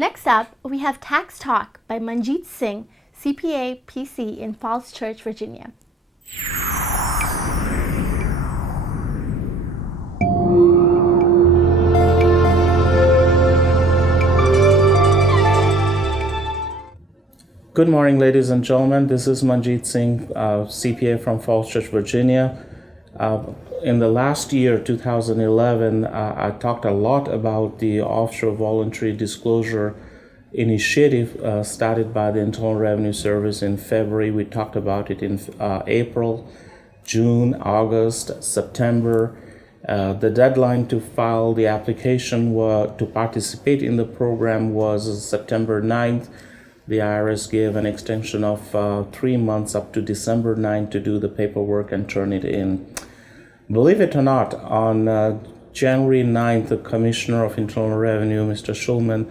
Next up, we have Tax Talk by Manjit Singh, CPA PC in Falls Church, Virginia. Good morning, ladies and gentlemen. This is Manjit Singh, CPA from Falls Church, Virginia. In the last year, 2011, I talked a lot about the Offshore Voluntary Disclosure Initiative started by the Internal Revenue Service in February. We talked about it in April, June, August, September. The deadline to file the application to participate in the program was September 9th. The IRS gave an extension of 3 months up to December 9th to do the paperwork and turn it in. Believe it or not, on January 9th, the Commissioner of Internal Revenue, Mr. Schulman,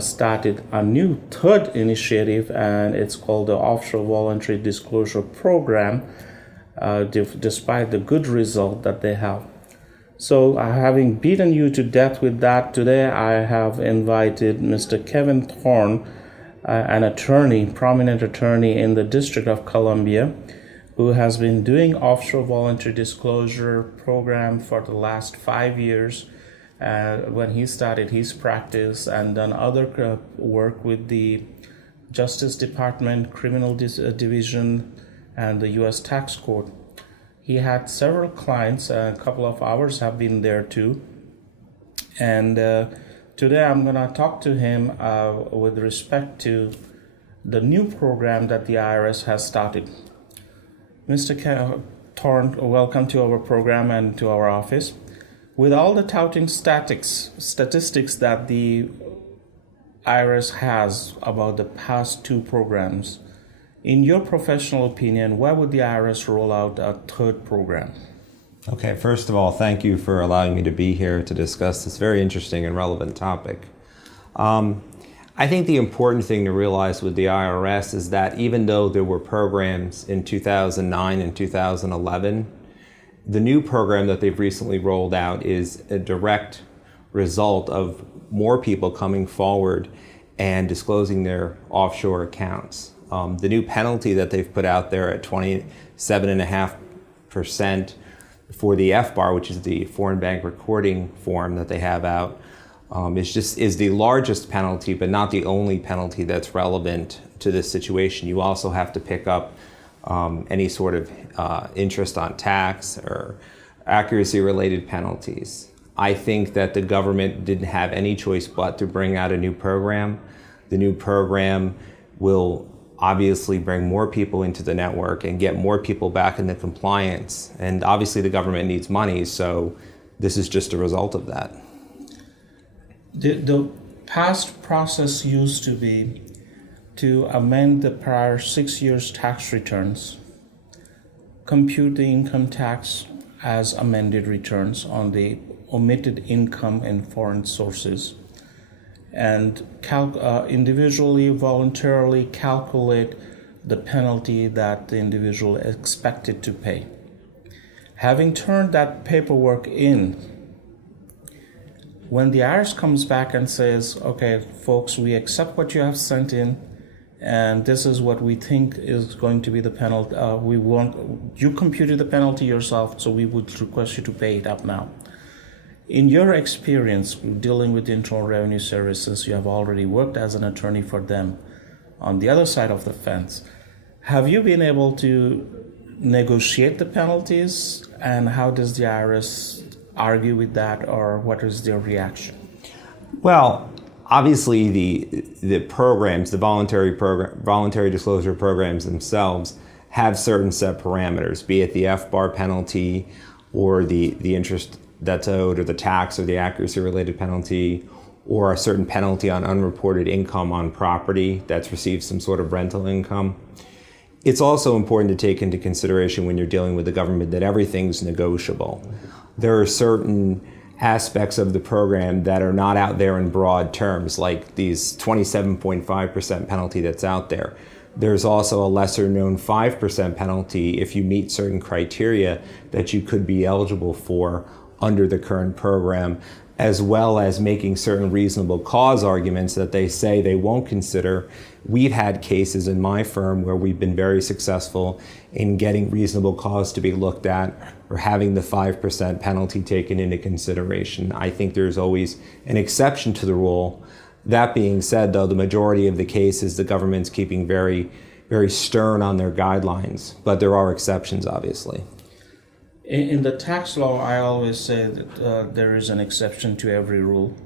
started a new third initiative, and it's called the Offshore Voluntary Disclosure Program, despite the good result that they have. So, having beaten you to death with that, today I have invited Mr. Kevin Thorne, an attorney, prominent attorney in the District of Columbia, who has been doing offshore voluntary disclosure program for the last 5 years. When he started his practice and done other work with the Justice Department, Criminal Division, and the U.S. Tax Court. He had several clients, a couple of ours have been there too. And today I'm going to talk to him with respect to the new program that the IRS has started. Mr. Thorne, welcome to our program and to our office. With all the touting statistics that the IRS has about the past two programs, in your professional opinion, why would the IRS roll out a third program? Okay, first of all, thank you for allowing me to be here to discuss this very interesting and relevant topic. I think the important thing to realize with the IRS is that even though there were programs in 2009 and 2011, the new program that they've recently rolled out is a direct result of more people coming forward and disclosing their offshore accounts. The new penalty that they've put out there at 27.5% for the FBAR, which is the foreign bank recording form that they have out, is the largest penalty, but not the only penalty that's relevant to this situation. You also have to pick up any sort of interest on tax or accuracy-related penalties. I think that the government didn't have any choice but to bring out a new program. The new program will obviously bring more people into the network and get more people back into compliance. And obviously the government needs money, so this is just a result of that. The past process used to be to amend the prior 6 years' tax returns, compute the income tax as amended returns on the omitted income in foreign sources, and individually, voluntarily calculate the penalty that the individual expected to pay. Having turned that paperwork in, when the IRS comes back and says, okay, folks, we accept what you have sent in, and this is what we think is going to be the penalty. You computed the penalty yourself, so we would request you to pay it up now. In your experience dealing with the Internal Revenue Services, you have already worked as an attorney for them on the other side of the fence. Have you been able to negotiate the penalties, and how does the IRS argue with that, or what is their reaction? Well, obviously the programs, the voluntary disclosure programs themselves have certain set parameters, be it the FBAR penalty or the interest that's owed, or the tax or the accuracy-related penalty, or a certain penalty on unreported income on property that's received some sort of rental income. It's also important to take into consideration when you're dealing with the government that everything's negotiable. There are certain aspects of the program that are not out there in broad terms, like these 27.5% penalty that's out there. There's also a lesser known 5% penalty if you meet certain criteria that you could be eligible for under the current program. as well as making certain reasonable cause arguments that they say they won't consider. We've had cases in my firm where we've been very successful in getting reasonable cause to be looked at or having the 5% penalty taken into consideration. I think there's always an exception to the rule. That being said, though, the majority of the cases, the government's keeping very, very stern on their guidelines, but there are exceptions, obviously. In the tax law, I always say that there is an exception to every rule.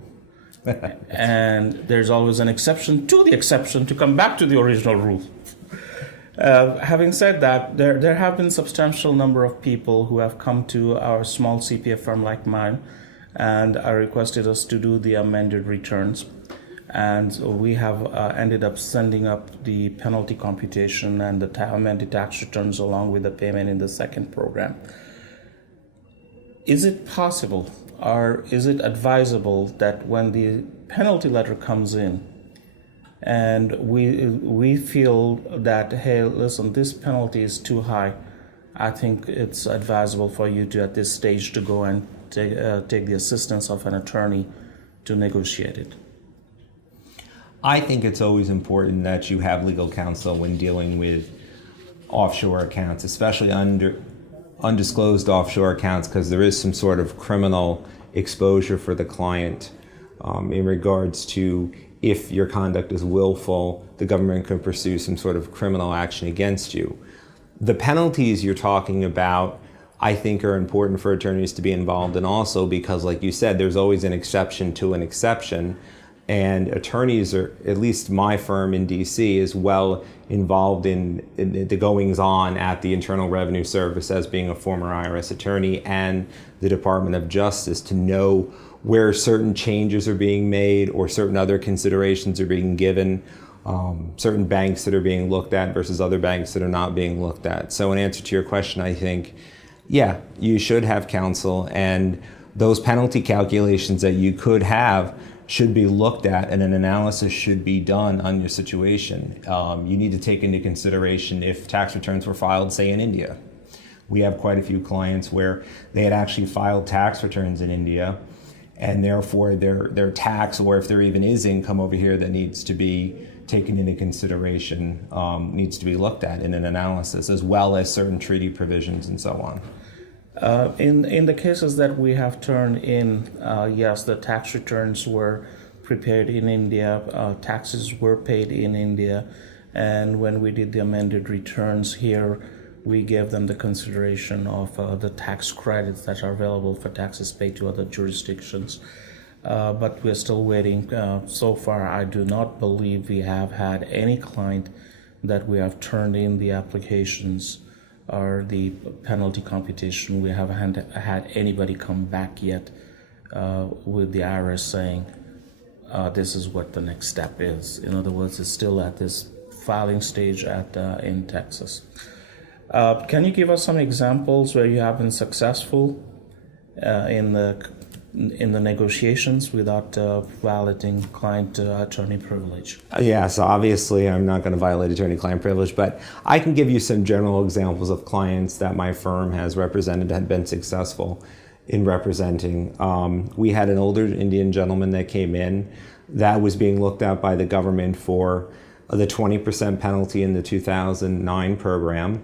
And there's always an exception to the exception to come back to the original rule. Having said that, there have been substantial number of people who have come to our small CPA firm like mine and requested us to do the amended returns. And we have ended up sending up the penalty computation and the amended tax returns along with the payment in the second program. Is it possible or is it advisable that when the penalty letter comes in and we feel that, hey, listen, this penalty is too high, I think it's advisable for you to, at this stage, to go and take the assistance of an attorney to negotiate it? I think it's always important that you have legal counsel when dealing with offshore accounts, especially undisclosed offshore accounts, because there is some sort of criminal exposure for the client in regards to if your conduct is willful, the government could pursue some sort of criminal action against you. The penalties you're talking about, I think, are important for attorneys to be involved in also because, like you said, there's always an exception to an exception. And attorneys, are, at least my firm in DC, is well involved in the goings-on at the Internal Revenue Service as being a former IRS attorney and the Department of Justice to know where certain changes are being made or certain other considerations are being given, certain banks that are being looked at versus other banks that are not being looked at. So in answer to your question, I think, yeah, you should have counsel, and those penalty calculations that you could have should be looked at, and an analysis should be done on your situation. You need to take into consideration if tax returns were filed, say, in India. We have quite a few clients where they had actually filed tax returns in India, and therefore their tax, or if there even is income over here that needs to be taken into consideration, needs to be looked at in an analysis, as well as certain treaty provisions and so on. In the cases that we have turned in, yes, the tax returns were prepared in India, taxes were paid in India, and when we did the amended returns here, we gave them the consideration of the tax credits that are available for taxes paid to other jurisdictions. But we're still waiting. So far, I do not believe we have had any client that we have turned in the applications or the penalty computation. We haven't had anybody come back yet with the IRS saying this is what the next step is. In other words, it's still at this filing stage in Texas. Can you give us some examples where you have been successful in the negotiations without violating client-attorney privilege? Yeah, so obviously I'm not going to violate attorney-client privilege, but I can give you some general examples of clients that my firm has represented that had been successful in representing. We had an older Indian gentleman that came in that was being looked at by the government for the 20% penalty in the 2009 program.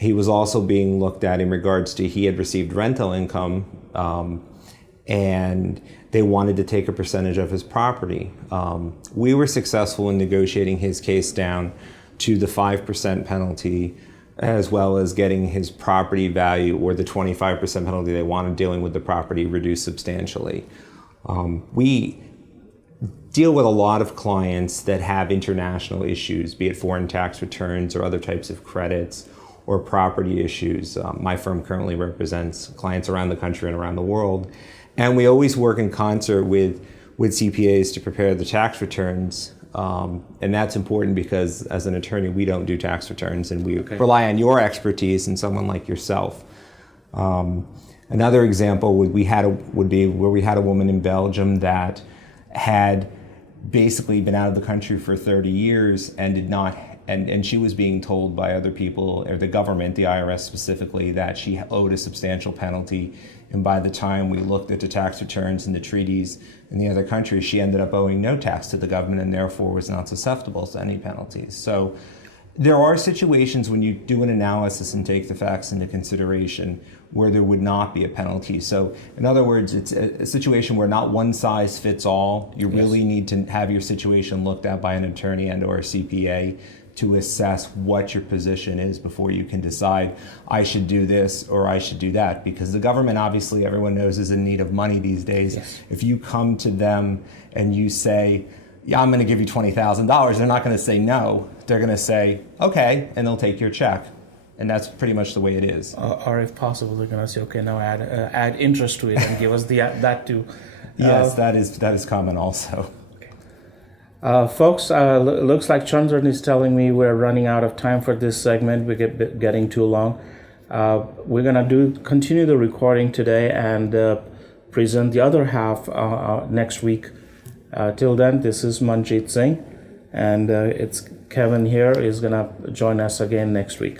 He was also being looked at in regards to he had received rental income and they wanted to take a percentage of his property. We were successful in negotiating his case down to the 5% penalty, as well as getting his property value, or the 25% penalty they wanted dealing with the property, reduced substantially. We deal with a lot of clients that have international issues, be it foreign tax returns or other types of credits or property issues. My firm currently represents clients around the country and around the world. And we always work in concert with CPAs to prepare the tax returns. And that's important because as an attorney, we don't do tax returns, and we rely on your expertise and someone like yourself. Another example would be where we had a woman in Belgium that had basically been out of the country for 30 years and did not and she was being told by other people, or the government, the IRS specifically, that she owed a substantial penalty. And by the time we looked at the tax returns and the treaties in the other countries, she ended up owing no tax to the government and therefore was not susceptible to any penalties. So there are situations when you do an analysis and take the facts into consideration where there would not be a penalty. So in other words, it's a situation where not one size fits all. You really need to have your situation looked at by an attorney and or a CPA to assess what your position is before you can decide, I should do this or I should do that. Because the government, obviously, everyone knows, is in need of money these days. Yes. If you come to them and you say, yeah, I'm going to give you $20,000, they're not going to say no. They're going to say, okay, and they'll take your check. And that's pretty much the way it is. Or if possible, they're going to say, okay, now add interest to it and give us that too. Yes, that is common also. Folks, looks like Chandran is telling me we're running out of time for this segment. We're getting too long. We're going to continue the recording today and present the other half next week. Till then, this is Manjit Singh, and it's Kevin here is going to join us again next week.